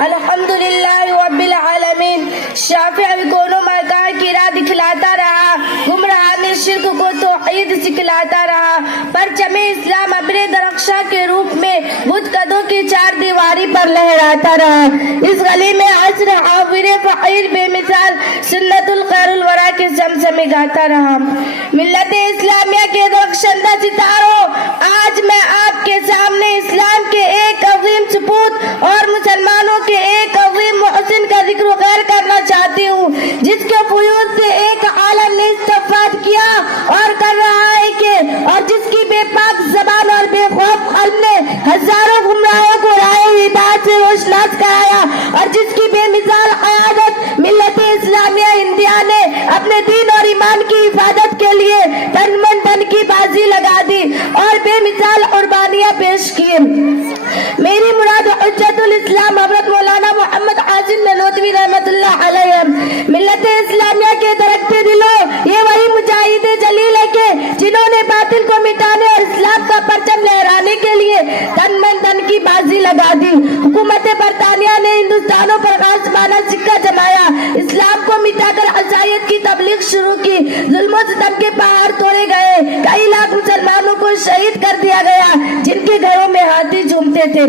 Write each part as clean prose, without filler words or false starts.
الحمدللہ رب العالمین. شافع الکونوں مکار کی راہ دکھلاتا رہا, گمراہان شرک کو توحید سکھلاتا رہا. پرچم اسلام اپنے درخشاں کے روپ میں بت قدوں کی چار دیواری پر لہراتا رہا. اس گلی میں عصر عابر فقیر بے مثال سنت الخیر الورا کے زمزمے گاتا رہا. ملت اسلامیہ کے درخشندہ ستاروں, آج میں آپ کے سامنے اسلام کے ایک عظیم سپوت اور مسلمانوں کے ایک عظیم محسن کا ذکر و خیر کرنا چاہتی ہوں, جس کے فیوض سے ایک عالم نے استفاد کیا اور کر رہا ہے کہ, اور جس کی بے پاک زبان اور بے خوف قلب نے ہزاروں گمراہوں کو راہ ہدایت سے روشناس کرایا, اور جس کی بے مثال قیادت ملت اسلامیہ انڈیا نے اپنے دین اور ایمان کی حفاظت کے لیے تن من دھن کی بازی لگا دی اور بے مثال قربانیاں پیش کی. میری مراد حجت الاسلام حضرت مولانا محمد عاصم نانوتوی رحمت اللہ علیہ. ملت اسلامیہ کے درختے دلوں, یہ وہی مجاہد جلیل ہے کہ جنہوں نے باطل کو مٹانے اور اسلام کا پرچم لہرانے کے لیے تن من دھن کی بازی لگا دی. حکومت برطانیہ نے ہندوستانوں پر غاصبانہ سکہ جمایا, اسلام کو مٹا کر عیسائیت کی تبلیغ شروع کی, ظلم و ستم کے پہاڑ توڑے گئے, کئی لاکھ مسلمانوں کو شہید کر دیا گیا جن کے گھروں میں ہاتھی جھومتے تھے.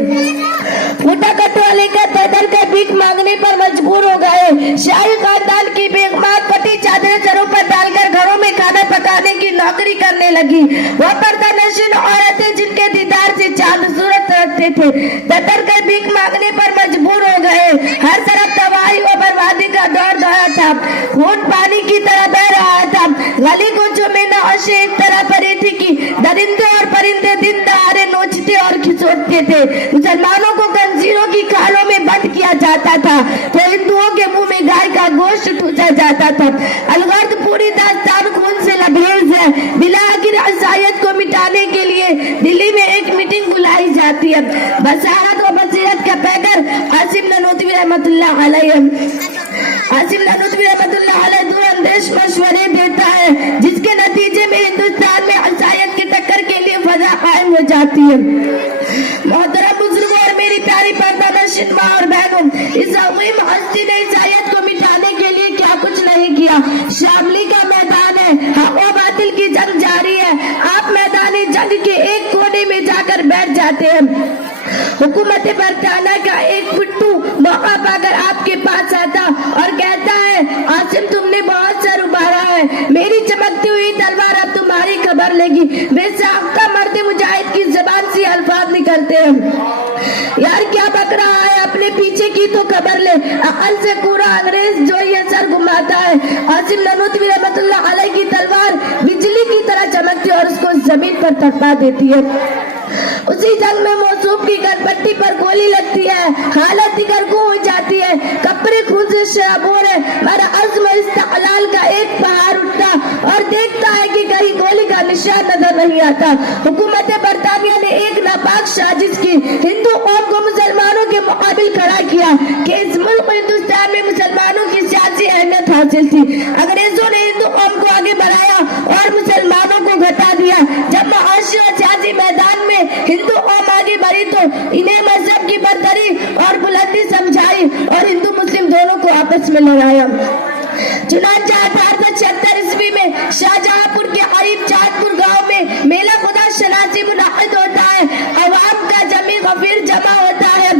پھوٹا کٹوالے کا تدر کر بھیک مانگنے پر مجبور ہو گئے. شاہی خاندان کی بیگمات پٹی چادریں سروں پر ڈال کر گھروں میں کھانا پکانے کی نوکری کرنے لگی. وہ پردہ نشین عورتیں جن کے دیدار سے چاند صورت رکھتے تھے تدر کر بھیک مانگنے پر مجبور ہو گئے. ہر طرف تباہی و بربادی کا دور دورہ تھا, خون پانی کی طرح بہ رہا تھا. گلی کوچوں میں نعشیں ایک طرح پڑی تھی کہ درندے اور پرندے دن دہاڑے نوچتے اور کھسوٹتے تھے. مسلمانوں کو خنزیروں کی کھالوں میں بند کیا جاتا تھا تو ہندوؤں کے منہ میں گائے کا گوشت ٹھوسا جاتا تھا. الغرض پوری داستان خون سے لبریز ہے. بالآخر عیسائیت کو مٹانے کے لیے دلی میں ایک میٹنگ بلائی جاتی ہے. بصارت و بصیرت کا پیکر عاصم نانوتوی رحمت اللہ علیہ. عاصم نانوتوی رحمت اللہ علیہ دور اندیش مشورے دیتا ہے, جس کے نتیجے میں ہندوستان میں عیسائیت کی ٹکر کے لیے فضا قائم ہو جاتی ہے. محترم بزرگوں اور میری پیاری پردہ نشین ماں اور بہنوں, اس عظیم ہستی نے عیسائیت کو مٹانے کے لیے کیا کچھ نہیں کیا. شاملی کا میدان ہے, حق و باطل کی جنگ جاری ہے. آپ میدانی جنگ کے ایک کونے میں جا کر بیٹھ جاتے ہیں. حکومت برطانیہ کا ایک پٹھو موقع پا کر آپ کے پاس آتا اور کہتا ہے, عاصم تم نے بہت سر ابھارا ہے, میری چمکتی ہوئی تلوار اب تمہاری خبر لے گی. بے ساختہ مرد مجاہد کی زبان سے الفاظ نکلتے ہیں, یار کیا بک رہا ہے, اپنے پیچھے کی تو خبر لے, عقل سے پورا انگریز جو یہ سر گھماتا ہے. عاصم نانوتوی رحمت اللہ علیہ کی تلوار بجلی کی طرح چمکتی اور اس کو زمین پر تڑپا دیتی ہے. اسی جنگ میں موصوف کی گرپٹی پر گولی لگتی ہے, حالت دیگر کو ہو جاتی ہے, کپڑے خون سے شرابور ہے. مگر عزم استقلال کا ایک پہاڑ اٹھتا اور دیکھتا ہے کہ کہیں گولی کا نشان نظر نہیں آتا. حکومت برطانیہ نے ایک ناپاک سازش کی, ہندو قوم کو مسلمانوں کے مقابل کھڑا کیا کہ اس ملک ہندوستان میں مسلمانوں کی سیاسی اہمیت حاصل تھی. انگریزوں نے ہندو قوم کو آگے بڑھایا اور مسلمانوں کو گھٹا دیا. جب معاشی اور سیاسی میدان میں ہندو قوم آگے بڑھی تو انہیں مذہب کی برتری اور بلندی سمجھائی اور ہندو مسلم دونوں کو آپس میں لڑایا. چنانچہ 1876 عیسوی میں شاہجہاں پور کے قریب چاند پور گاؤں میں میلہ خدا شناسی منعقد ہوتا ہے. عوام کا جمی غفیر جمع ہوتا ہے.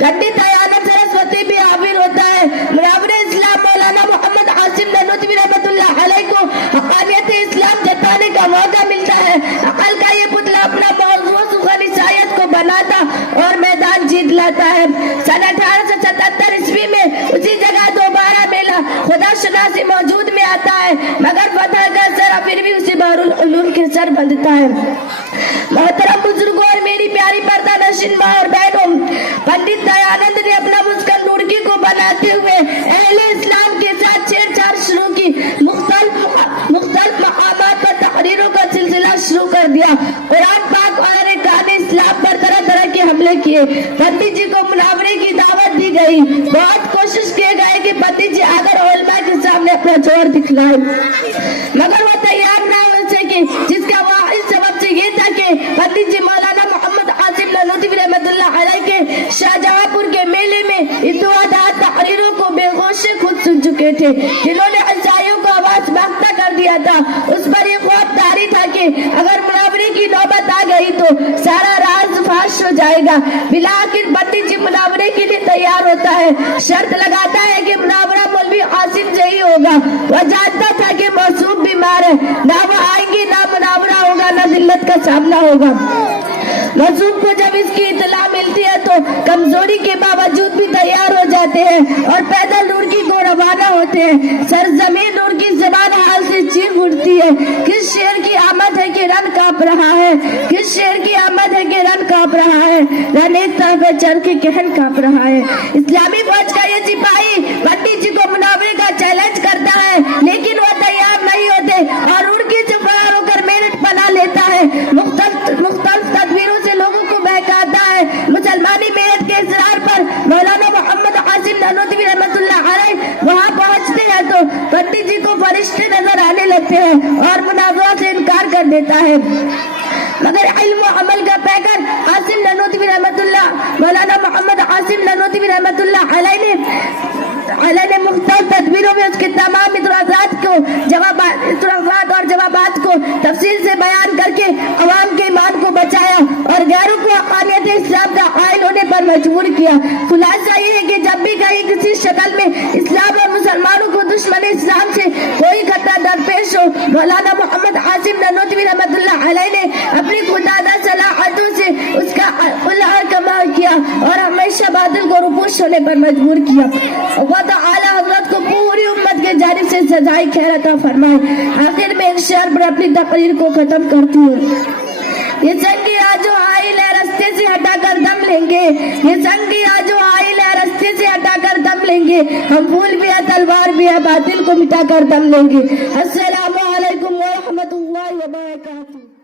پنڈت دیانند سرسوتی بھی حاضر ہوتا ہے. منور اسلام مولانا محمد عاصم نانوتوی رحمت اللہ علیہ کو حقانیت اسلام جتانے کا موقع ملتا ہے. عقل کا یہ پتلا اپنا موضوع سخن عیسائیت کو بناتا اور میدان جیت لاتا ہے. سن 1877 عیسوی میں اسی جگہ دوبارہ میلہ خدا شناسی موجود میں آتا ہے, مگر فتح کا سر پھر بھی اسی بحر العلوم کے سر بندتا ہے. محترم بزرگوں اور میری پیاری پردہ نشین ماں اور بہنوں, پنڈت دیانند نے اپنا مسکن نورکی کو بناتے ہوئے اہل اسلام کے ساتھ چھیڑ چھاڑ شروع کی. مختلف مقامات پر تقریروں کا سلسلہ شروع کر دیا. قرآن پاک اور ارکان اسلام پر طرح طرح کے حملے کیے. پنڈت جی کو مناورے کی دعوت دی گئی. بہت کوشش کیے گئے کہ پنڈت جی اگر علماء کے سامنے اپنا جوہر دکھلائے, مگر وہ تیار نہ ہو سکے, جس کا واحد سبب سے یہ تھا کہ پنڈت جی مولانا محمد عاصم نانوتوی رحمت اللہ علیہ کے شاہجہاں پور کے میلے میں تھے جنہوں نے عیسائیوں کو آواز باختہ کر دیا تھا، اس پر یہ خوف طاری تھا کہ اگر مناورے کی نوبت آ گئی تو سارا راز فاش ہو جائے گا۔ بلاخر پنڈت جی مناورے کے لیے تیار ہوتا ہے، شرط لگاتا ہے کہ مناورہ مولوی عاصم سے ہی ہوگا۔ وہ جانتا تھا کہ معصوم بیمار ہے، نہ وہ آئیں گے، نہ مناورہ ہوگا، نہ ذلت کا سامنا ہوگا۔ معصوم کو جب اس کی اطلاع ملتی ہے تو کمزوری کے باوجود بھی تیار ہو جاتے ہیں اور پیدل نور کی کو روانہ ہوتے ہیں۔ سرزمین نور کی زبان حال سے چیخ اٹھتی ہے، کس شیر کی آمد ہے کہ رن کانپ رہا ہے، کس شیر کی آمد ہے کہ رن کانپ رہا ہے، رن ایک طرف چڑھ کے کہن کانپ رہا ہے۔ اسلامی فوج کا یہ سپاہی پنڈت جی کو مناورے کا چیلنج کرتا ہے، لیکن وہ تیار نہیں ہوتے اور اڑکی سے فرار ہو کر میرٹھ پناہ لیتا ہے۔ مختلف تدبیروں سے لوگوں کو بہکاتا ہے۔ مسلمانی میرٹھ کے اصرار پر مولانا محمد عاصم نانوتوی رحمۃ اللہ علیہ وہاں پہنچتے ہیں تو پنڈت جی کو فرشتے نظر آنے لگتے ہیں اور مناظرہ سے انکار کر دیتا ہے، مگر علم و عمل کا پیکر عاصم نانوتوی رحمۃ اللہ مولانا محمد عاصم نانوتوی رحمۃ اللہ علیہ نے مختلف تدبیروں میں اس کے تمام اعتراضات اور جوابات کو تفصیل سے بیان کر کے عوام کے ایمان کو بچایا اور غیروں کو حقانیت اسلام کا قائل ہونے پر مجبور کیا۔ خلاصہ یہ ہے کہ جب بھی کہیں کسی شکل میں اسلام اور مسلمانوں کو دشمن اسلام سے کوئی خطرہ درپیش ہو، مولانا محمد عاصم نانوتوی رحمۃ اللہ علیہ نے اپنی خوددادہ صلاحیتوں سے اس کا کما کیا اور ہمیشہ باطل کو روپوش ہونے پر مجبور کیا۔ اللہ تعالی حضرت کو پوری امت کے جانب سے سزائے خیر عطا فرمائے۔ آخر میں ایک شعر پر اپنی تقریر کو ختم کرتی ہوں۔ یہ سنگیا جو آئل ہے رستے سے ہٹا کر دم لیں گے، یہ سنگیا جو آئل ہے رستے سے ہٹا کر دم لیں گے، ہم پھول بھی ہے تلوار بھی ہے باطل کو مٹا کر دم لیں گے۔ السلام علیکم ورحمۃ اللہ وبرکاتہ۔